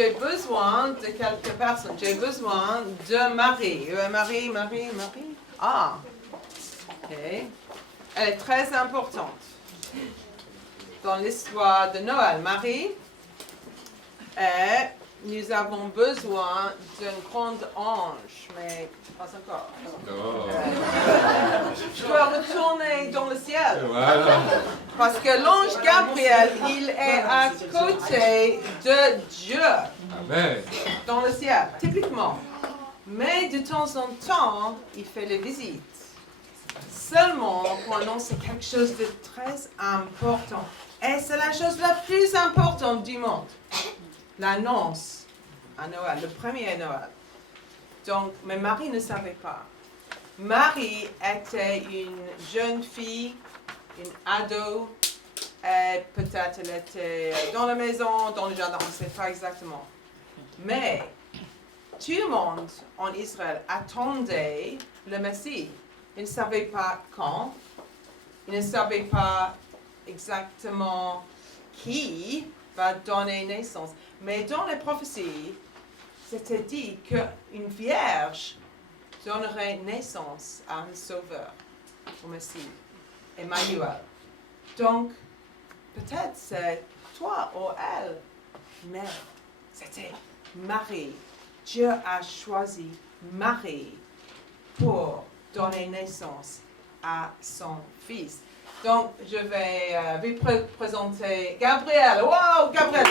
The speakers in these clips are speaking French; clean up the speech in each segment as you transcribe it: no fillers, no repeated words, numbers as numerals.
j'ai besoin de quelques personnes. J'ai besoin de Marie. Marie. Ah, ok. Elle est très importante dans l'histoire de Noël. Marie, et nous avons besoin d'un grand ange, mais pas encore. Je dois retourner dans le ciel. Voilà. Parce que l'ange Gabriel, il est à côté de Dieu. Amen. Dans le ciel, typiquement. Mais de temps en temps, il fait les visites. Seulement pour annoncer quelque chose de très important. Et c'est la chose la plus importante du monde. L'annonce à Noël, le premier Noël. Donc, mais Marie ne savait pas. Marie était une jeune fille, une ado, et peut-être elle était dans la maison, dans le jardin, on ne sait pas exactement. Mais tout le monde en Israël attendait le Messie. Ils ne savaient pas quand, ils ne savaient pas exactement qui va donner naissance. Mais dans les prophéties, c'était dit qu'une vierge donnerait naissance à un sauveur, au Messie, Emmanuel. Donc, peut-être c'est toi ou elle, mais c'était Marie. Dieu a choisi Marie pour donner naissance à son fils. Donc, je vais vous présenter Gabriel. Wow, Gabriel!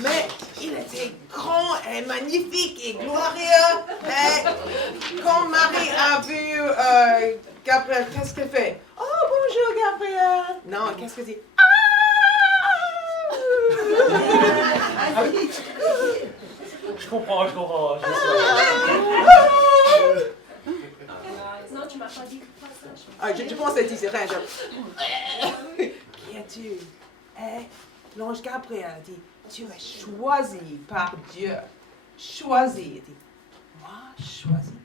Mais il était grand et magnifique et glorieux. Et quand Marie a vu Gabriel, qu'est-ce qu'elle fait? Oh, bonjour, Gabriel! Non, qu'est-ce qu'elle dit? Je comprends. Non, tu m'as pas dit que ça. Je pense qu'elle dit rien. Qui es-tu? Et l'ange Gabriel dit, tu es choisi par Dieu. Choisi. Il dit, moi, choisi?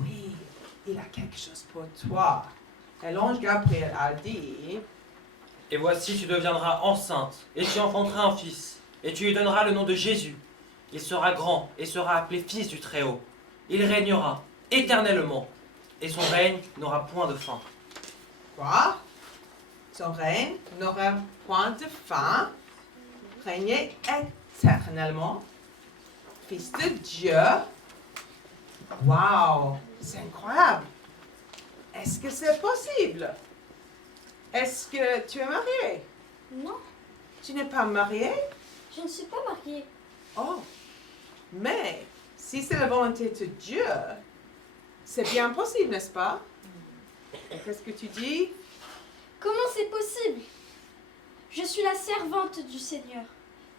Oui, il a quelque chose pour toi. Et l'ange Gabriel a dit, Et voici, tu deviendras enceinte, et tu enfanteras un fils, et tu lui donneras le nom de Jésus. Il sera grand, et sera appelé fils du Très-Haut. Il régnera éternellement, et son règne n'aura point de fin. quoi? Son règne n'aura point de fin. Régner éternellement. Fils de Dieu. Wow, c'est incroyable. Est-ce que c'est possible? Est-ce que tu es mariée? Non, Tu n'es pas mariée? je ne suis pas mariée. Oh, mais si c'est la volonté de Dieu, c'est bien possible, n'est-ce pas? Et qu'est-ce que tu dis? Comment c'est possible? Je suis la servante du Seigneur.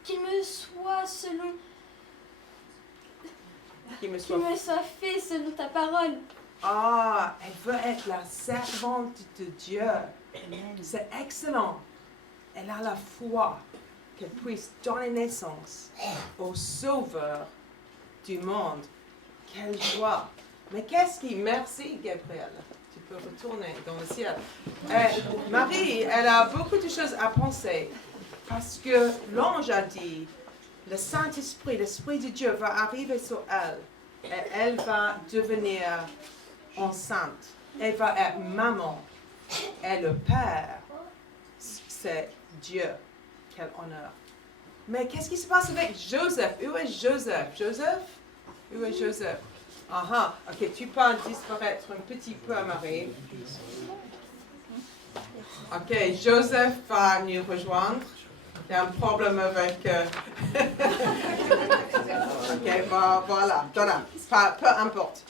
Qu'il me soit Qu'il me qu'il soit... me soit fait selon ta parole. Ah, elle veut être la servante de Dieu. C'est excellent. Elle a la foi qu'elle puisse donner naissance au Sauveur du monde. Quelle joie. Mais qu'est-ce qui... Merci, Gabriel. Tu peux retourner dans le ciel. Marie, elle a beaucoup de choses à penser parce que l'ange a dit, le Saint-Esprit, l'Esprit de Dieu va arriver sur elle et elle va devenir enceinte. Elle va être maman. Et le Père, c'est Dieu. Quel honneur. Mais qu'est-ce qui se passe avec Joseph? Où est Joseph? Où est Joseph? Ok, tu peux disparaître un petit peu, Marie. Ok, Joseph va nous rejoindre. Il y a un problème avec... Ok, voilà. Peu importe.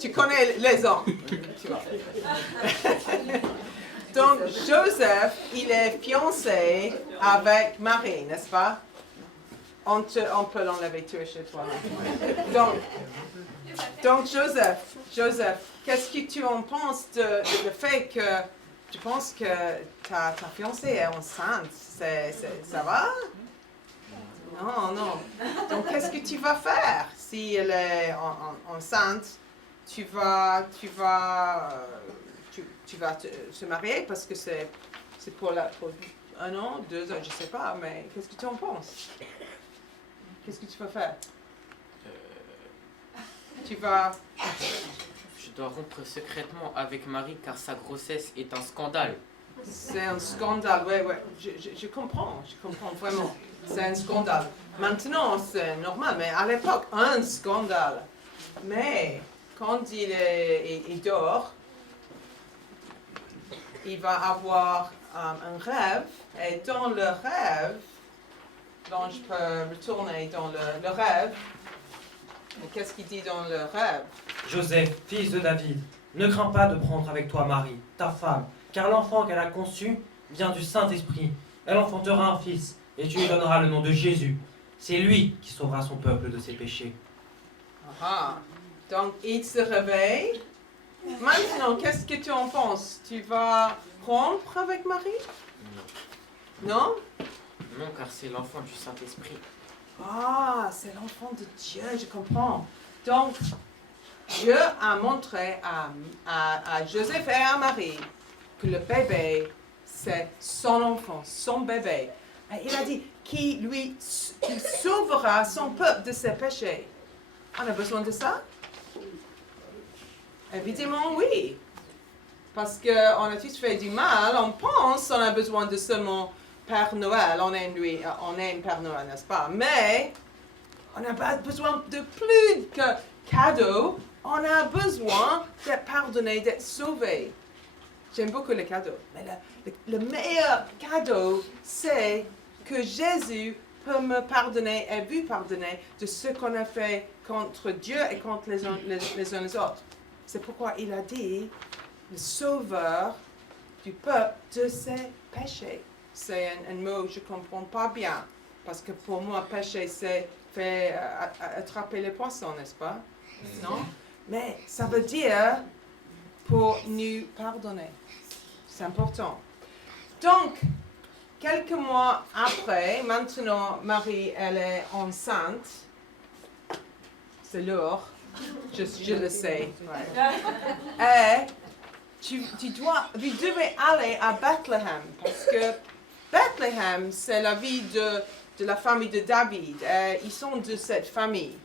Tu connais les hommes. Tu vois. Donc, Joseph, il est fiancé avec Marie, n'est-ce pas? On peut l'enlever, tu es chez toi. Donc Joseph, qu'est-ce que tu en penses de le fait que tu penses que ta fiancée est enceinte? Ça va? Non. Donc, qu'est-ce que tu vas faire si elle est enceinte? Tu vas se marier parce que c'est pour 1 an, 2 ans, je ne sais pas, mais qu'est-ce que tu en penses? Qu'est-ce que tu vas faire? Tu vas... Je dois rompre secrètement avec Marie car sa grossesse est un scandale. C'est un scandale, ouais, je comprends vraiment. C'est un scandale. Maintenant, c'est normal, mais à l'époque, un scandale. Mais quand il dort, il va avoir un rêve, et dans le rêve, l'ange peut retourner dans le rêve. Et qu'est-ce qu'il dit dans le rêve? Joseph, fils de David, ne crains pas de prendre avec toi Marie, ta femme, car l'enfant qu'elle a conçu vient du Saint-Esprit. Elle enfantera un fils, et tu lui donneras le nom de Jésus. C'est lui qui sauvera son peuple de ses péchés. Ah, donc il se réveille. Maintenant, qu'est-ce que tu en penses? Tu vas rompre avec Marie? Non. Non? Non, car c'est l'enfant du Saint-Esprit. Ah, c'est l'enfant de Dieu, je comprends. Donc, Dieu a montré à Joseph et à Marie que le bébé, c'est son enfant, son bébé. Et il a dit qu'il sauvera son peuple de ses péchés. On a besoin de ça? Évidemment, oui. Parce qu'on a tous fait du mal, on pense qu'on a besoin de seulement Père Noël, on aime Père Noël, n'est-ce pas? Mais on n'a pas besoin de plus que cadeaux, on a besoin d'être pardonné, d'être sauvé. J'aime beaucoup les cadeaux, mais le meilleur cadeau, c'est que Jésus peut me pardonner et vous pardonner de ce qu'on a fait contre Dieu et contre les uns les autres. C'est pourquoi il a dit, le sauveur du peuple de ses péchés. C'est un mot que je ne comprends pas bien, parce que pour moi, péché, c'est faire attraper les poissons, n'est-ce pas? Non? Mais ça veut dire pour nous pardonner. C'est important. Donc, quelques mois après, maintenant, Marie, elle est enceinte. C'est lourd, je le sais. Ouais. Et vous devez aller à Bethléem, parce que Bethléem, c'est la vie de la famille de David. Ils sont de cette famille.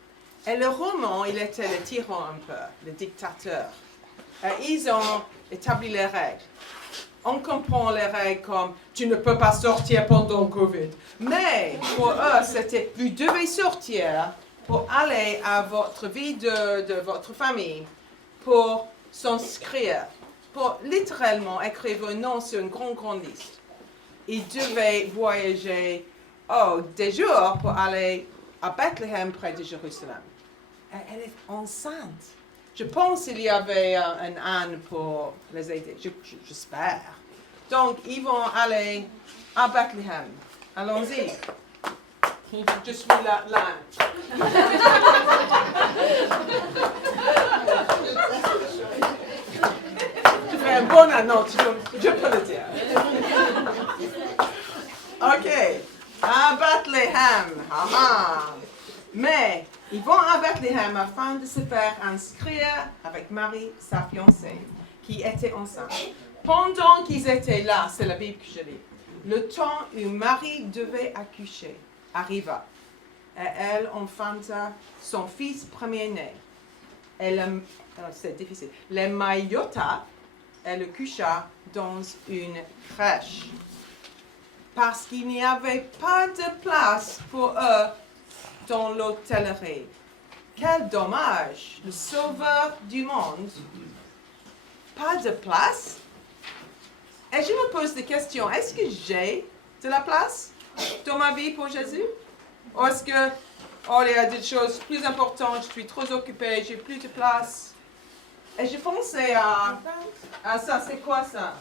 Et le roman, il était le tyran un peu, le dictateur. Ils ont établi les règles. On comprend les règles comme « tu ne peux pas sortir pendant le Covid ». Mais pour eux, c'était « vous devez sortir pour aller à votre vie de votre famille, pour s'inscrire, pour littéralement écrire un nom sur une grande liste ». Ils devaient voyager des jours pour aller à Bethléem près de Jérusalem. Elle est enceinte. Je pense qu'il y avait un âne pour les aider, j'espère. Donc, ils vont aller à Bethléem. Allons-y. Je suis l'âne. Tu fais un bon âne, non, je peux le dire. Ok, à Bethléem. Mais ils vont à Bethléem afin de se faire inscrire avec Marie, sa fiancée, qui était enceinte. Pendant qu'ils étaient là, c'est la Bible que je lis, le temps où Marie devait accoucher arriva. Et elle enfanta son fils premier-né. C'est difficile. Les maillota, elle le coucha dans une crèche. Parce qu'il n'y avait pas de place pour eux dans l'hôtellerie. Quel dommage! Le sauveur du monde. Pas de place? Et je me pose des questions. Est-ce que j'ai de la place dans ma vie pour Jésus? Ou est-ce que, il y a des choses plus importantes, je suis trop occupée, j'ai plus de place? Et je pensais à ça. C'est quoi ça?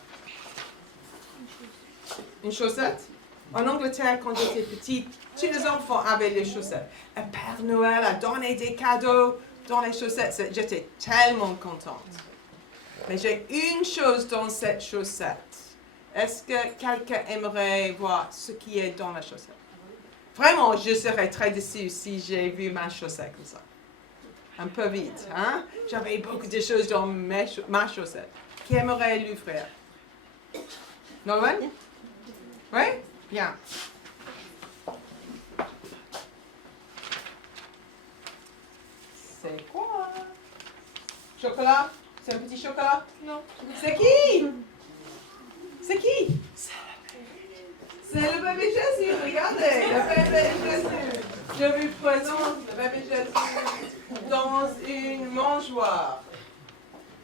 Une chaussette? En Angleterre, quand j'étais petite, tous les enfants avaient les chaussettes. Et Père Noël a donné des cadeaux dans les chaussettes. J'étais tellement contente. Mais j'ai une chose dans cette chaussette. Est-ce que quelqu'un aimerait voir ce qui est dans la chaussette? Vraiment, je serais très déçue si j'ai vu ma chaussette comme ça. Un peu vite, hein? J'avais beaucoup de choses dans ma chaussette. Qui aimerait l'ouvrir? Nolwenn? Oui? Bien. C'est quoi? Chocolat? C'est un petit chocolat? Non. C'est qui? C'est qui? C'est le bébé Jésus, regardez, le bébé Jésus. Je vous présente le bébé Jésus dans une mangeoire.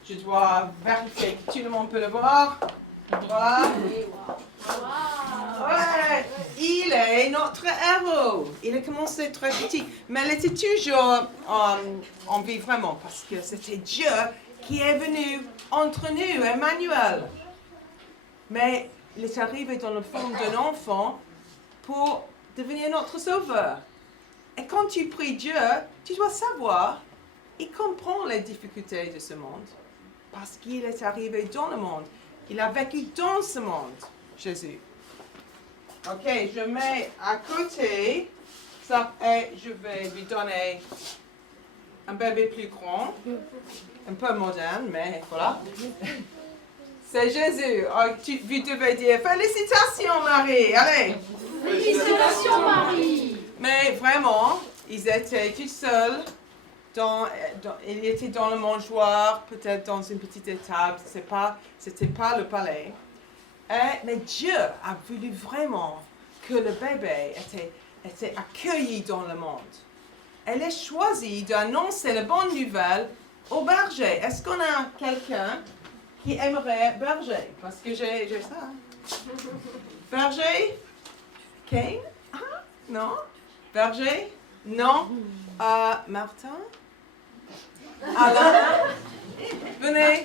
Je dois vérifier que tout le monde peut le voir. Voilà. Ouais, il est notre héros. Il a commencé très petit, mais il était toujours en vie vraiment, parce que c'était Dieu qui est venu entre nous, Emmanuel. Mais il est arrivé dans le forme d'un enfant pour devenir notre sauveur. Et quand tu pries Dieu, tu dois savoir, il comprend les difficultés de ce monde, parce qu'il est arrivé dans le monde. Il a vécu dans ce monde, Jésus. Ok, je mets à côté ça et je vais lui donner un bébé plus grand, un peu moderne, mais voilà. C'est Jésus. Oh, vous devez dire félicitations Marie, allez. Félicitations Marie. Mais vraiment, ils étaient tout seuls. Il était dans le mangeoire, peut-être dans une petite étable, c'était pas le palais. Mais Dieu a voulu vraiment que le bébé était accueilli dans le monde. Elle a choisi d'annoncer la bonne nouvelle au berger. Est-ce qu'on a quelqu'un qui aimerait berger? Parce que j'ai ça. Berger? Kane? Ah, non? Berger? Non? Martin? Alain? Venez.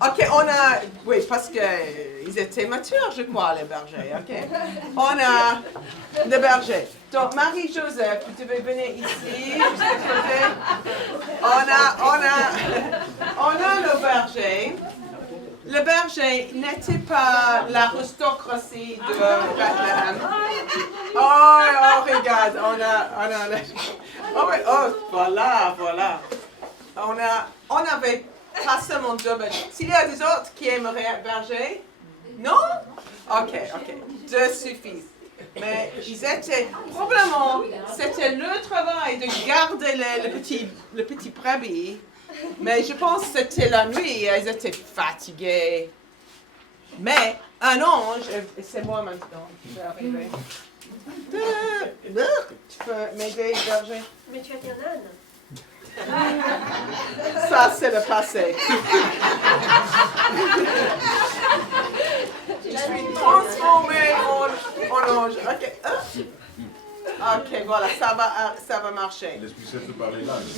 Ok, on a... Oui, parce qu'ils étaient matures, je crois, les bergers, ok? On a le berger. Donc, Marie-Joseph, vous devez venir ici, juste à côté. On a le berger. Le berger n'était pas l'aristocratie de Bethléem. Oh, regarde, voilà. On avait pas seulement deux bergers. S'il y a des autres qui aimeraient être berger? Non? Ok. Deux suffisent. Mais ils étaient, probablement, c'était leur travail de garder le petit brebis. Mais je pense que c'était la nuit, ils étaient fatigués. Mais un ange, et c'est moi maintenant, je vais arriver. Tu peux m'aider, berger? Mais tu as dit un âne. Ça, c'est le passé. Je suis transformée en ange. Ok, voilà, ça va marcher.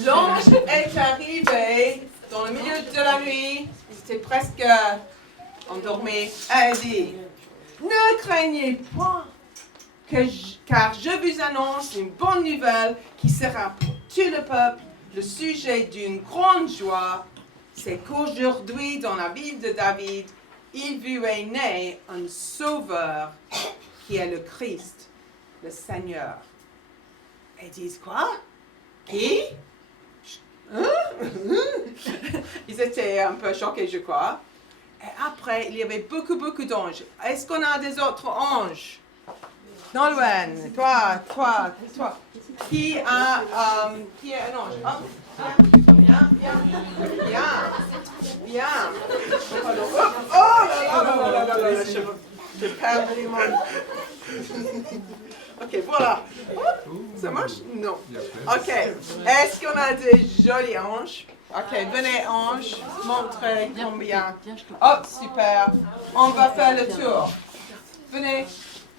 L'ange est arrivé dans le milieu de la nuit. C'était presque endormi. Elle dit, ne craignez pas, car je vous annonce une bonne nouvelle qui sera pour tout le peuple le sujet d'une grande joie. C'est qu'aujourd'hui, dans la ville de David, il vous est né un sauveur qui est le Christ, le Seigneur. Ils disent quoi? Qui? Ils étaient un peu choqués, je crois. Et après, il y avait beaucoup d'anges. Est-ce qu'on a des autres anges? Nolwenn, toi. Qui est un ange? Bien. Oh là, je perds mon... Ok, voilà. Ça marche? Non. Ok. Est-ce qu'on a des jolis anges? Ok, venez anges, montrez combien. Oh, super. On va faire le tour. Venez,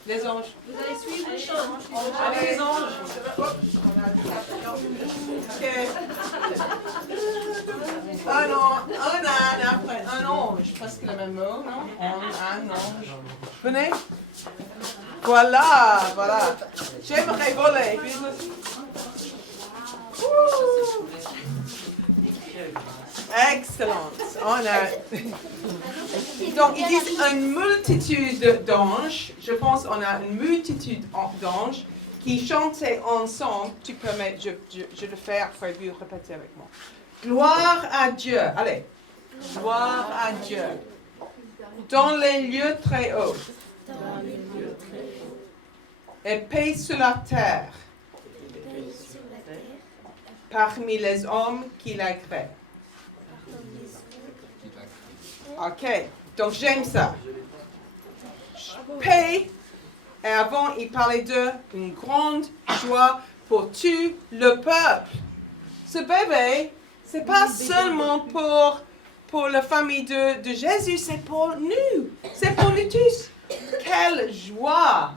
les anges. Vous allez suivre les chants. Allez, les anges. Ok. Un âne après un ange. Presque le même mot, non? Un ange. Venez. Voilà. J'aimerais voler. Excellent. Donc, ils disent une multitude d'anges. Je pense qu'on a une multitude d'anges qui chantaient ensemble. Tu peux mettre, je le fais après, vous répétez avec moi. Gloire à Dieu. Allez. Gloire à Dieu. dans les lieux très hauts. Et paix sur la terre parmi les hommes qui la créent. Ok, donc j'aime ça. Paix, et avant il parlait d'une grande joie pour tout le peuple. Ce bébé, c'est pas seulement pour la famille de Jésus, c'est pour nous. C'est pour nous tous. Quelle joie!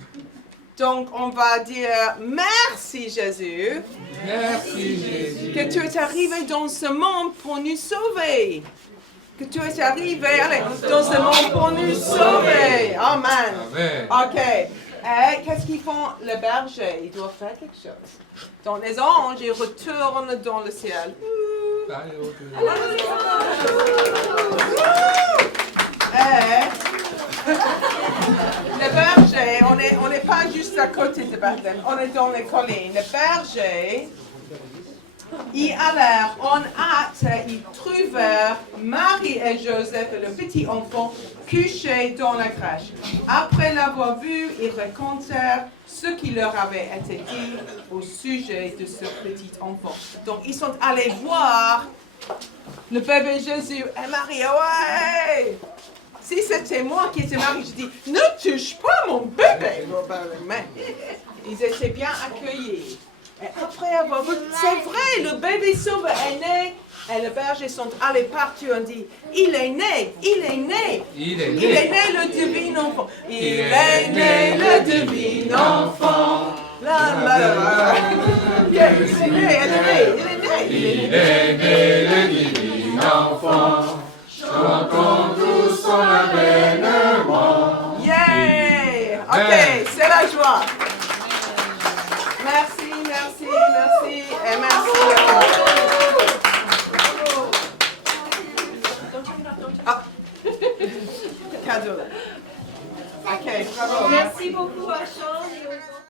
Donc on va dire merci Jésus. Merci Jésus. Que tu es arrivé dans ce monde pour nous sauver. Que tu es arrivé dans ce monde pour nous sauver. Amen. Amen. Ok. Et qu'est-ce qu'ils font les bergers? Ils doivent faire quelque chose. Donc les anges, ils retournent dans le ciel. Et les bergers, on n'est pas juste à côté de Bethléem, on est dans les collines. Les bergers, ils allèrent en hâte, ils trouvèrent Marie et Joseph et le petit enfant couchés dans la crèche. Après l'avoir vu, ils racontèrent ce qui leur avait été dit au sujet de ce petit enfant. Donc ils sont allés voir le bébé Jésus et Marie. Ouais! Si c'était moi qui étais Marie, je dis, ne touche pas mon bébé. Mais ils étaient bien accueillis. Et après avoir vu, c'est vrai, le bébé sauveur est né. Et les bergers sont allés partout et ont dit, il est né, il est né. Il est Il est né le divin enfant. Il est né le divin enfant. La la la. Yeah, il est né, il est né, il est né. Il est né le divin enfant. Chantons tous son avènement. Yeah! Ok, c'est la joie. Merci, merci, merci et merci. Ah. Cadeau. Ok, bravo. Merci beaucoup à Sean.